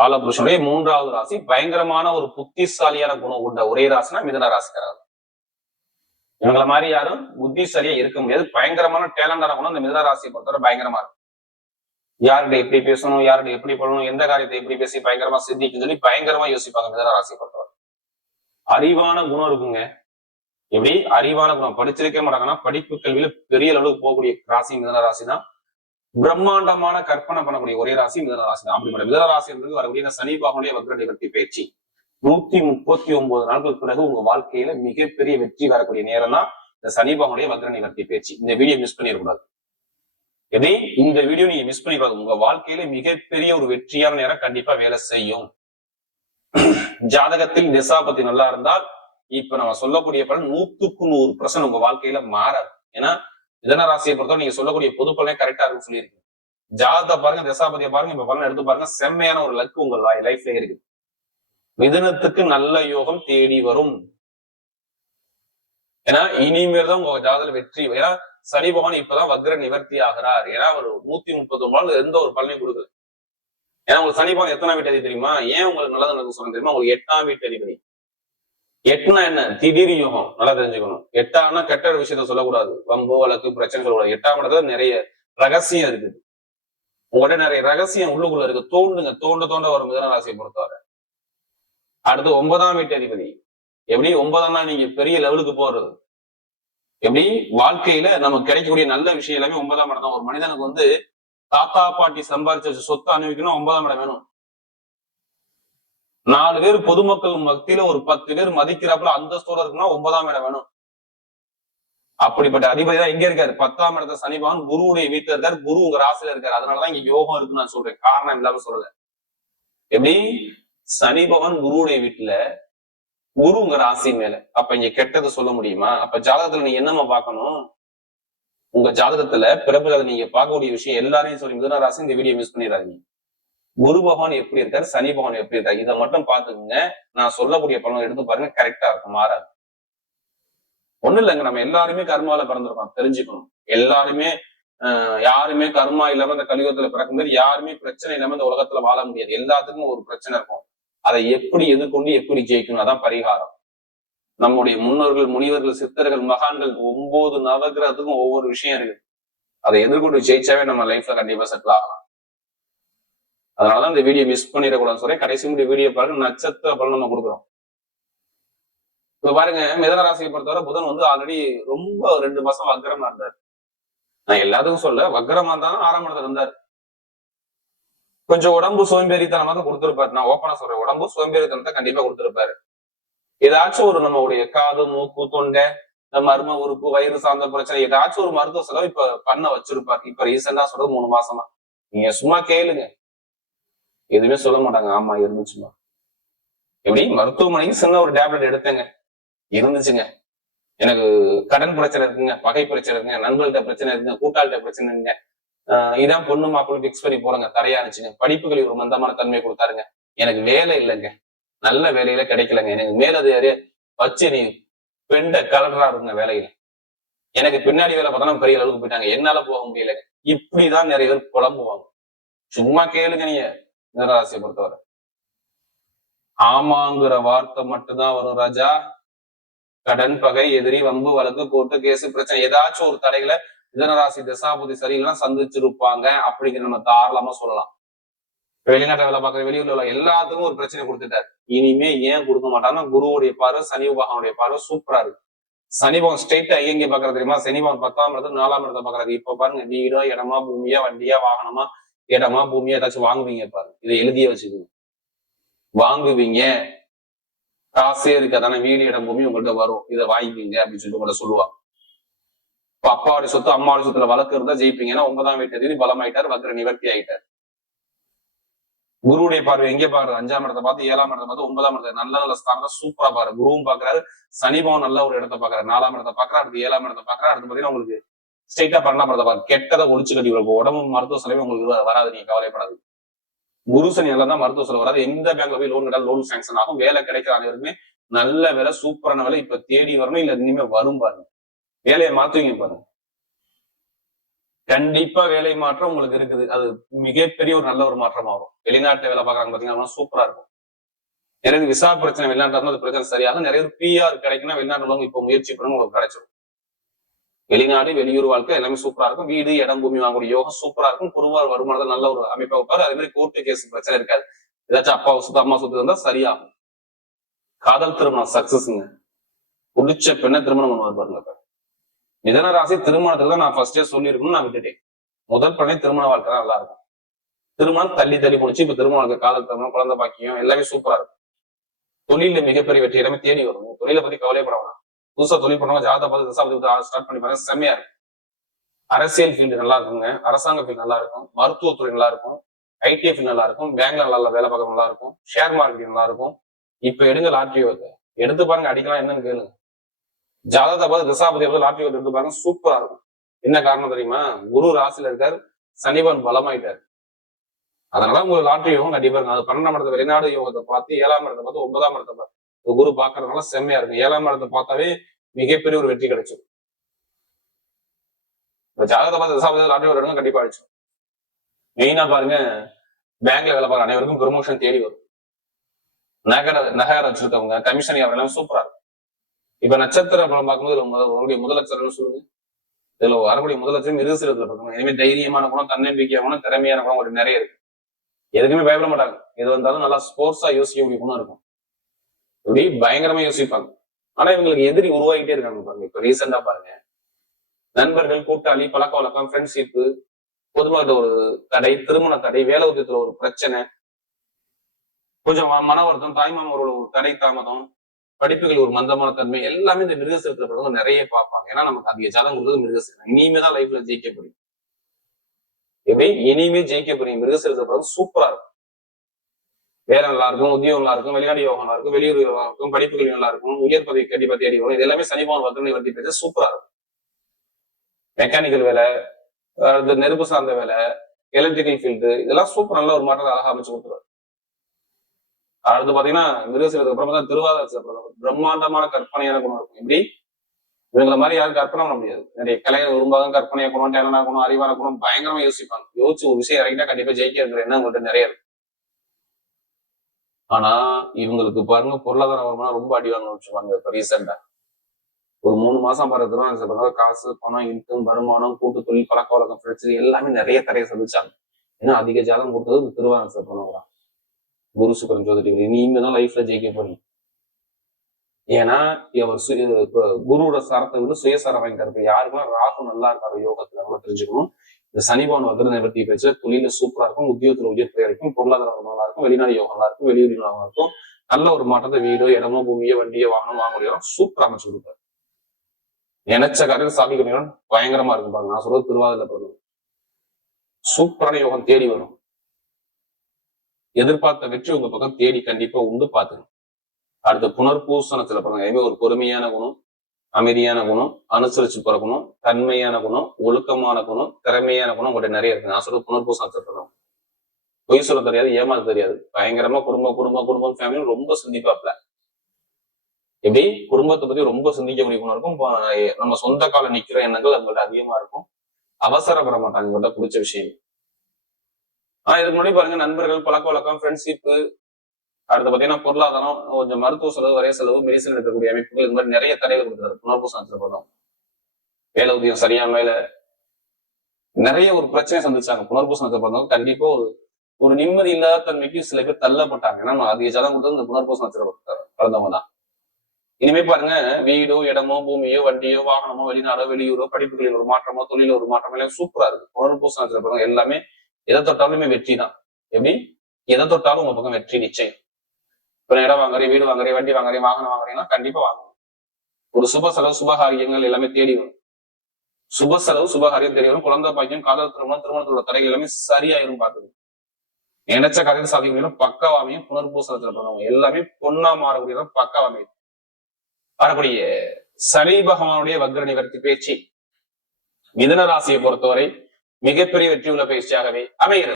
காலபுருஷனுடைய 3வது ராசி. பயங்கரமான ஒரு புத்திசாலியான குணம் கொண்ட ஒரே ராசினா மிதுன ராசிக்காரர். இவங்கள மாதிரி யாரும் புத்திசாலியா இருக்க முடியாது. பயங்கரமான டேலண்டான குணம் இந்த மிதுன ராசியை பொறுத்தவரை பயங்கரமா இருக்கும். யார்கிட்ட எப்படி பேசணும், யார்கிட்ட எப்படி பண்ணணும், எந்த காரியத்தை எப்படி பேசி பயங்கரமா சிந்திக்கும் சொல்லி பயங்கரமா யோசிப்பாங்க மிதுன ராசியை பொறுத்தவரை. அறிவான குணம் இருக்குங்க. எப்படி அறிவான குணம், படிச்சிருக்க மாட்டாங்கன்னா படிப்பு கல்வியில பெரிய அளவுக்கு போகக்கூடிய ராசி மிதுன ராசி தான். பிரம்மாண்டமான கற்பனை பண்ணக்கூடிய ஒரே ராசி மிதுன ராசி தான். அப்படிப்பட்ட மிதுன ராசி என்பது வரக்கூடிய சனி பகவானுடைய வக்ர நிவர்த்தி பயிற்சி 139 நாட்கள் பிறகு உங்க வாழ்க்கையில மிகப்பெரிய வெற்றி வரக்கூடிய நேரம் தான் இந்த சனி பகவானுடைய வக்ர நிவர்த்தி பயிற்சி. இந்த வீடியோ மிஸ் பண்ணிடக்கூடாது. எதை இந்த வீடியோ நீங்க மிஸ் பண்ணிக்கூடாது. உங்க வாழ்க்கையில மிகப்பெரிய ஒரு வெற்றியான நேரம் கண்டிப்பா வேலை செய்யும். ஜாதகத்தில் திசாபத்தி நல்லா இருந்தால் இப்ப நம்ம சொல்லக்கூடிய பலன் 100% உங்க வாழ்க்கையில மாறாது. ஏன்னா மிதுன ராசியை பொறுத்தவரை நீங்க சொல்லக்கூடிய பொது பலனே கரெக்டா இருக்குன்னு சொல்லியிருக்கு. ஜாதகத்தை பாருங்க, திசாபதியை பாருங்க, இப்ப பலன் எடுத்து பாருங்க, செம்மையான ஒரு லக்கு உங்க லைஃப்ல இருக்கு. மிதுனத்துக்கு நல்ல யோகம் தேடி வரும். ஏன்னா இனிமேல் தான் உங்க ஜாதகத்துல வெற்றி. ஏன்னா சனி பகவான் இப்பதான் வக்ர நிவர்த்தி ஆகிறார். ஏன்னா ஒரு 139 எந்த ஒரு பலனையும் கொடுக்குது. ஏன்னா உங்களுக்கு சனி பகவான் எத்தனாம் வீட்டு அதிபதி தெரியுமா? ஏன் உங்களுக்கு நல்லது நடக்கும் சொல்ல தெரியுமா? உங்களுக்கு 8ஆம் வீட்டு அதிபதி. 8னா என்ன? திடீர் யோகம். நல்லா தெரிஞ்சுக்கணும். 8ஆனா கெட்ட விஷயத்த சொல்லக்கூடாது, வம்பு வழக்கு பிரச்சனை சொல்லக்கூடாது. 8ஆம் இடத்துல நிறைய ரகசியம் இருக்குது. உங்கள்கிட்ட நிறைய ரகசியம் உள்ளுக்குள்ள இருக்கு. தோண்டுங்க, தோண்ட வரும் மிதுன ராசியை பொறுத்தவரை. அடுத்து 9ஆம் வீட்டு அதிபதி. எப்படி 9ஆம்னா நீங்க பெரிய லெவலுக்கு போறது. எப்படி வாழ்க்கையில நமக்கு கிடைக்கக்கூடிய நல்ல விஷயம் எல்லாமே 9ஆம் இடம் தான். ஒரு மனிதனுக்கு வந்து தாத்தா பாட்டி சம்பாதிச்ச சொத்தை அனுபவிக்கணும் 9ஆம் இடம் வேணும். 4 பேர் பொதுமக்கள் மத்தியில ஒரு 10 பேர் மதிக்கிறாப்புல அந்தஸ்தோட இருக்குன்னா 9ஆம் இடம் வேணும். அப்படிப்பட்ட அதிபதி தான் எங்க இருக்காரு? 10ஆம் இடத்துல சனி பகவான் குருவுடைய வீட்டுல இருக்காரு. குரு உங்க ராசியில இருக்காரு. அதனாலதான் இங்க யோகம் இருக்குன்னு நான் சொல்றேன். காரணம் இல்லாம சொல்லல. எப்படி சனி பகவான் குருவுடைய வீட்டுல, குரு உங்க ராசி மேல. அப்ப இங்க கெட்டது சொல்ல முடியுமா? அப்ப ஜாதகத்துல நீங்க என்னமா பார்க்கணும்? உங்க ஜாதகத்துல பிறப்பு நீங்க பார்க்கக்கூடிய விஷயம் எல்லாரையும் சொல்லி மிதுன ராசி இந்த வீடியோ மிஸ் பண்ணிடாதீங்க. குரு பகவான் எப்படி இருக்காரு, சனி பகவான் எப்படி இருக்காரு, இதை மட்டும் பாத்துக்கோங்க. நான் சொல்லக்கூடிய பலனை எடுத்து பாருங்க, கரெக்டா இருக்கும், மாறாது. ஒண்ணு இல்லைங்க, நம்ம எல்லாருமே கர்மாவில பிறந்திருக்கோம், தெரிஞ்சுக்கணும். எல்லாருமே யாருமே கர்மா இல்லாம இந்த கலியுகத்துல பிறக்கும்போது யாருமே பிரச்சனை இல்லாம இந்த உலகத்துல வாழ முடியாது. எல்லாத்துக்கும் ஒரு பிரச்சனை இருக்கும். அதை எப்படி எதிர்கொண்டு எப்படி ஜெயிக்கணும், அதான் பரிகாரம். நம்முடைய முன்னோர்கள், முனிவர்கள், சித்தர்கள், மகான்கள் 9 நவகிரகத்துக்கும் ஒவ்வொரு விஷயம் இருக்கு. அதை எதிர்கொண்டு ஜெயிச்சாவே நம்ம லைஃப்ல கண்டிப்பா செட்டில் ஆகலாம். அதனாலதான் இந்த வீடியோ மிஸ் பண்ணிடக்கூடாதுன்னு சொல்றேன். கடைசி முடிய வீடியோ பாருங்க, நட்சத்திர பலன் நம்ம கொடுக்குறோம். இப்ப பாருங்க, மிதுன ராசியை பொறுத்தவரை புதன் வந்து ஆல்ரெடி ரொம்ப 2 மாசம் வக்ரமா இருந்தார். நான் எல்லாத்துக்கும் சொல்ல, வக்ரமா இருந்தாலும் 6ஆம் இடத்துல இருந்தார். கொஞ்சம் உடம்பு சோம்பேறித்தனமா தான் கொடுத்திருப்பாரு. நான் ஓப்பனா சொல்றேன், உடம்பு சோம்பேறித்தனத்தை கண்டிப்பா கொடுத்திருப்பாரு. ஏதாச்சும் ஒரு நம்மளுடைய காது, மூக்கு, தொண்டை, இந்த மர்ம உறுப்பு, வயிறு சார்ந்த பிரச்சனை, ஏதாச்சும் ஒரு மருத்துவ செலவு இப்ப பண்ண வச்சிருப்பாரு. இப்ப ரீசெண்டா சொல்றது 3 மாசமா. நீங்க சும்மா கேளுங்க, எதுவுமே சொல்ல மாட்டாங்க. ஆமா இருந்துச்சுமா. எப்படி மருத்துவமனைக்கு சின்ன ஒரு டேப்லெட் எடுத்தேங்க, இருந்துச்சுங்க. எனக்கு கடன் பிரச்சனை இருக்குங்க, பகை பிரச்சனை இருக்குங்க, நண்பர்கள்ட்ட பிரச்சனை இருக்குங்க, கூட்டாளிட்ட பிரச்சனை இருக்குங்க, இதான் பொண்ணு மாப்பிள்ளை பிக்ஸ் பண்ணி போறங்க, தடையா இருந்துச்சுங்க. படிப்புகளில் ஒரு மந்தமான தன்மையை கொடுத்தாருங்க. எனக்கு வேலை இல்லைங்க, நல்ல வேலையில கிடைக்கலங்க. எனக்கு மேலதிகாரி வச்சு நீ பெண்ட கலரா இருங்க வேலையில. எனக்கு பின்னாடி வேலை பார்த்தா பெரிய அளவுக்கு போயிட்டாங்க, என்னால போக முடியலங்க. இப்படிதான் நிறைய பேர் புலம்புவாங்க. சும்மா கேளுங்க நீங்க மிதுன ராசியை பொறுத்தவரை. ஆமாங்கிற வார்த்தை மட்டும்தான் வரும் ராஜா. கடன், பகை, எதிரி, வம்பு, வழக்கு, கோர்ட்டு கேசு, பிரச்சனை, ஏதாச்சும் ஒரு தடைகளை மிதுன ராசி தசாபதி சரியில்லைன்னா சந்திச்சிருப்பாங்க. அப்படிங்கிற நம்ம தாராளமா சொல்லலாம். வெளிநாட்டை வேலை பார்க்குற, வெளியூர்ல உள்ள எல்லாத்துக்கும் ஒரு பிரச்சனை கொடுத்துட்டாரு. இனிமே ஏன் கொடுக்க மாட்டாங்கன்னா குருவுடைய பார்வை, சனி பகவானுடைய பார்வை சூப்பரா இருக்கு. சனி பகவான் ஸ்ட்ரெயிட்டா எங்க பாக்குறது தெரியுமா? சனி பகவான் 10ஆம் இடத்துல 4ஆம் இடத்தை பாக்குறாரு. இப்ப பாருங்க, வீடோ, இடமா, பூமியா, வண்டியா, வாகனமா, இடமா, பூமியா ஏதாச்சும் வாங்குவீங்க பாருங்க. இதை எழுதியே வச்சுக்கோங்க. வாங்குவீங்க, காசே இருக்காதானே, வீடு, இடம், பூமி உங்கள்கிட்ட வரும், இதை வாங்கிப்பீங்க அப்படின்னு சொல்லிட்டு உங்கள்ட்ட சொல்லுவாங்க. இப்ப அப்பாவுடைய சொத்து, அம்மாவுடைய சொத்துல வழக்கு இருந்தா ஜெயிப்பீங்க. ஏன்னா 9ஆம் வீட்டு அதிபதி பலமாயிட்டார், வக்ர நிவர்த்தி ஆயிட்டார். குருவுடைய பார்வை எங்க பாக்குறது? 5ஆம் இடத்தை பார்த்து, 7ஆம் இடத்தை பார்த்து, 9ஆம் இடத்தை நல்ல நல்ல ஸ்தானத்தை சூப்பரா பாரு. குருவும் பாக்குறாரு, சனி பகவான் நல்ல ஒரு இடத்தை பாக்குறாரு, 4ஆம் இடத்தை பாக்குறாரு, அடுத்து 7ஆம் இடத்தை பாக்குறாரு. அடுத்து பாத்தீங்கன்னா உங்களுக்கு ஸ்ட்ரெயிட்டா 12ஆம் இடத்தை பாரு. கெட்டதை ஒழிச்சு கட்டி விடும். உடம்பு மருத்துவ செலவு உங்களுக்கு வராது, நீங்க கவலைப்படாது. குரு சனி நல்லா தான் மருத்துவ செலவு வராது. எந்த பேங்க்ல போய் லோன் கேட்டாலும் லோன் சாங்ஷன் ஆகும். வேலை கிடைக்கிற அனைவருமே நல்ல வேலை, சூப்பரான வேலை இப்ப தேடி வரணும், இல்ல இனிமே வரும் பாருங்க. வேலையை மாத்துவீங்க பாருங்க. கண்டிப்பா வேலை மாற்றம் உங்களுக்கு இருக்குது. அது மிகப்பெரிய ஒரு நல்ல ஒரு மாற்றமா வரும். வெளிநாட்டுல வேலை பாக்குறாங்க பாத்தீங்கன்னா சூப்பரா இருக்கும். நிறைய விசா பிரச்சனை வெளிநாட்டுல இருந்தா அது பிரச்சனை சரியாகும். நிறைய PR கிடைக்குன்னா வெளிநாட்டுல உள்ளவங்க இப்ப முயற்சி பண்ணுங்க, உங்களுக்கு கிடைச்சிடும். வெளிநாடு வெளியூர் வாழ்க்கை எல்லாமே சூப்பரா இருக்கும். வீடு இடம் பூமி வாங்கக்கூடிய யோகம் சூப்பரா இருக்கும். குடும்ப வருமானத்தை நல்ல ஒரு அமைப்பா வைப்பாரு. அதே மாதிரி கோர்ட்டு கேஸ் பிரச்சனை இருக்காது. ஏதாச்சும் அப்பா சொத்து அம்மா சொத்து இருந்தா சரியாகும். காதல் திருமணம் சக்சஸ்ங்க. புடிச்ச பெண்ணை திருமணம் பண்ணுவார் பாருங்க. மிதன ராசி திருமணத்துக்கு தான் நான் ஃபர்ஸ்டே சொல்லியிருக்கணும்னு நான் விட்டுட்டேன். முதல் பண்ணி திருமண வாழ்க்கை நல்லா இருக்கும். திருமணம் தள்ளி தள்ளி முடிச்சு இப்ப திருமண வாழ்க்கை, காதல் திருமணம், குழந்தை பாக்கியம் எல்லாமே சூப்பரா இருக்கும். தொழில மிகப்பெரிய வெற்றி எல்லாமே தேடி வரும். தொழிலை பத்தி கவலைப்பட வேணாம். புதுசா தொழில் பண்ணவங்க ஜாதகத்தை பார்த்து தசாபதி ஸ்டார்ட் பண்ணி பாருங்க, செம்மையா இருக்கும். அரசியல் ஃபீல்டு நல்லா இருக்குங்க. அரசாங்க ஃபீல்டு நல்லா இருக்கும். மருத்துவத்துறை நல்லா இருக்கும். ITF நல்லா இருக்கும். பேங்க்ல நல்லா வேலை பார்க்க நல்லா இருக்கும். ஷேர் மார்க்கெட் நல்லா இருக்கும். இப்ப எடுங்க லாட்ரி எடுத்து பாருங்க, அடிக்கலாம் என்னன்னு கேளுங்க. ஜாதகத்தை பார்த்து தசாபதி லாட்ரி எடுத்து பாருங்க, சூப்பரா இருக்கும். என்ன காரணம் தெரியுமா? குரு ராசியில இருக்காரு, சனிபன் பலமாயிட்டாரு. அதனால உங்களுக்கு லாட்ரி யோகம் கண்டிப்பா இருக்கும். அது 12ஆம் இடத்த வெளிநாடு யோகத்தை பார்த்து 7ஆம் இடத்தை பார்த்து 9ஆம் இடத்தை பார்த்து குரு பாக்குறதுனால செம்மையா இருக்கும். 7ஆம் இடத்தை பார்த்தாவே மிகப்பெரிய ஒரு வெற்றி கிடைச்சிடும். இப்ப ஜாதகத்தை பார்த்து தசாபதி லாட்ரி எடுங்க, கண்டிப்பா அடிச்சிடும். மெயினா பாருங்க, பேங்க்ல வேலை பார்க்குற அனைவருக்கும் ப்ரொமோஷன் தேடி வரும். நகர வச்சிருக்கவங்க கமிஷன் எல்லாம் சூப்பரா இருக்கும். இப்ப நட்சத்திர பலம் பார்க்கும்போது உங்களுடைய முதலட்சரம் சொல்லுங்க. இதுல வரக்கூடிய முதலட்சம் மிருகசீரத்துல பார்க்கணும். இனிமே தைரியமான குணம், தன்னம்பிக்கையான குணம், திறமையான குணம் ஒரு நிறைய இருக்கு. எதுக்குமே பயப்பட மாட்டாங்க. எது வந்தாலும் நல்லா ஸ்போர்ட்ஸா யோசிக்கக்கூடிய குணம் இருக்கும். இப்படி பயங்கரமா யோசிப்பாங்க. ஆனா இவங்களுக்கு எதிரி உருவாகிட்டே இருக்காங்க பாருங்க. இப்ப ரீசெண்டா பாருங்க, நண்பர்கள், கூட்டாளி, பழக்க வழக்கம், ஃப்ரெண்ட்ஷிப்பு, பொதுவாக ஒரு தடை, திருமண தடை, வேலை உத்தியத்துல ஒரு பிரச்சனை, கொஞ்சம் மன வருத்தம், தாய்மாமோட ஒரு தடை தாமதம், படிப்புகள் ஒரு மந்தமான தன்மை, எல்லாமே இந்த மிருகசீரத்துல பிறகு நிறைய பார்ப்பாங்க. ஏன்னா நமக்கு அதிக ஜாதகம் கொடுத்தது மிருகசீரம். இனிமேதான் லைஃப்ல ஜெயிக்க முடியும். எப்படி இனிமே ஜெயிக்க போறீங்க? மிருகசீரத்துல பிறகு சூப்பரா இருக்கும். வேலை நல்லா இருக்கும், உத்தியோகம் நல்லா இருக்கும், வெளிநாடு யோகம் நல்லா இருக்கும், வெளியூர் நல்லா இருக்கும், படிப்புகள் நல்லா இருக்கும், உயர் பதவி கண்டிப்பா தேடி வரும். இது எல்லாமே சனிபவன் வர்த்தனை வர்த்தி பேச சூப்பரா இருக்கும். மெக்கானிக்கல் வேலை, நெருப்பு சார்ந்த வேலை, எலக்ட்ரிக்கல் ஃபீல்டு, இதெல்லாம் சூப்பர் நல்ல ஒரு மாற்றத்தை அழகா அமைச்சு கொடுத்துருவாரு. அடுத்து பாத்தீங்கன்னா மிருகசீரத்துக்கு அப்புறம் தான் திருவாதிரை, பிரம்மாண்டமான கற்பனையான குணம் இருக்கும். இப்படி இவங்களை மாதிரி யாரும் கற்பனை பண்ண முடியாது. நிறைய கலை விரும்பாங்க, கற்பனையா குணம், டேலண்டா குணம், அறிவான குணம், பயங்கரமா யோசிப்பாங்க. யோசிச்சு ஒரு விஷயம் இறங்கிட்டா கண்டிப்பா ஜெயிக்க இருக்கிற எண்ணம் உங்கள்கிட்ட நிறைய இருக்கு. ஆனா இவங்களுக்கு பாருங்க, பொருளாதார வருமானம் ரொம்ப அடிவாங்க வச்சுப்பாங்க. இப்ப ரீசெண்டா ஒரு 3 மாசம் பாருங்க, காசு, பணம், இன்கம், வருமானம், கூட்டு தொழில், பழக்க வழக்கம், பிரச்சனை எல்லாமே நிறைய தடையை சந்திச்சாங்க. ஏன்னா அதிக ஜாதகம் கொடுத்தது இந்த திருவாதிரை பண்ணுவாங்க. குரு சுக்கிரன் ஜோதிட நீங்க தான் லைஃப்ல ஜெயிக்க போறீங்க. ஏன்னா குருவோட சாரத்தை விட சுயசாரம் வாங்கிட்டாரு. யாருக்கெல்லாம் ராகு நல்லா இருக்காரு யோகத்துல நம்ம தெரிஞ்சுக்கணும். இந்த சனிபவன் வக்ர நிவர்த்தி பேச்சு தொழில சூப்பரா இருக்கும், உத்தியோகத்துல உயர்த்தியா இருக்கும், பொருளாதார நல்லா இருக்கும், வெளிநாடு யோகம் நல்லா இருக்கும், வெளியூர் நல்லா இருக்கும், நல்ல ஒரு மாற்றத்தை வீடோ இடமோ பூமியோ வண்டியோ வாகனம் வாங்க முடியும், சூப்பரா அமைச்சு கொடுப்பாரு. நினைச்ச காரியம் சாதிக்கணும், பயங்கரமா இருக்கும் பாருங்க. நான் சொல்றது திருவாதிரை பிறகு சூப்பரான யோகம் தேடி வரும். எதிர்பார்த்த வெற்றி உங்க பக்கம் தேடி கண்டிப்பா உண்டு, பாத்துங்க. அடுத்து புனர்பூசணத்துல பாருங்க, ஒரு பொறுமையான குணம், அமைதியான குணம், அனுசரிச்சு போற குணம், தன்மையான குணம், ஒழுக்கமான குணம், திறமையான குணம் உங்கள்கிட்ட நிறைய இருக்கு. நான் சொல்றது புனர்பூசணத்துல பிறகு பொய் சொல்ல தெரியாது, ஏமாத்த தெரியாது, பயங்கரமா குடும்பம் ஃபேமிலி ரொம்ப சிந்திப்பாப்ல. எப்படி குடும்பத்தை பத்தி ரொம்ப சிந்திக்கக்கூடிய குணம் இருக்கும். நம்ம சொந்த காலம் நிக்கிற எண்ணங்கள் அவங்கள்ட்ட அதிகமா இருக்கும். அவசரப்பட மாட்டாங்க, உங்கள்கிட்ட பிடிச்ச விஷயம். ஆனா இதுக்கு முன்னாடி பாருங்க, நண்பர்கள், பழக்க வழக்கம், ஃப்ரெண்ட்ஷிப்பு, அடுத்து பாத்தீங்கன்னா பொருளாதாரம், கொஞ்சம் மருத்துவ செலவு, வரைய செலவு, மெடிசன் எடுக்கக்கூடிய அமைப்புகள், இது மாதிரி நிறைய தடைகள் கொடுக்குறாரு புனர்பூசணத்துல போதும். வேலை உத்தியம் சரியான வேலை, நிறைய ஒரு பிரச்சனை சந்திச்சாங்க. புனர்பூசணத்தை பார்த்தவங்க கண்டிப்பா ஒரு நிம்மதி இல்லாத தன்மைக்கு சில பேர் தள்ளப்பட்டாங்க. ஏன்னா அதிக ஜாதகம் கொடுத்தது இந்த புனர்பூசணத்துல பிறந்தவங்க தான். இனிமே பாருங்க, வீடோ இடமோ பூமியோ வண்டியோ வாகனமோ வெளிநாடோ வெளியூரோ படிப்புகளில் ஒரு மாற்றமோ தொழில ஒரு மாற்றமோ எல்லாம் சூப்பரா இருக்கு. புனர்பூசணத்துல பிறகு எல்லாமே எதை தொட்டாலுமே வெற்றி தான். எப்படி எதை தொட்டாலும் உங்க பக்கம் வெற்றி நிச்சயம். இப்ப இடம் வாங்குறேன், வீடு வாங்குறேன், வண்டி வாங்குறேன், வாகனம் வாங்குறீங்கன்னா கண்டிப்பா வாங்கணும். ஒரு சுப செலவு, சுபகாரியங்கள் எல்லாமே தேடி வரும். சுப செலவு, சுபகாரியம் தேடி வரும். குழந்தை பாக்கியம், காதல் திருமணம், திருமணத்தோட தடைகள் எல்லாமே சரியாயிரும். பாத்துது நினைச்ச காரியத்தை சாதிக்க பக்காவாமையும் புனர்பூசணத்துல பண்ணுவாங்க. எல்லாமே பொண்ணா மாறக்கூடிய பக்காவாமையும். வரக்கூடிய சனி பகவானுடைய வக்ர நிவர்த்தி பேச்சு மிதுன ராசியை பொறுத்தவரை மிகப்பெரிய வெற்றி உள்ள பயிற்சியாகவே அமைகிறது.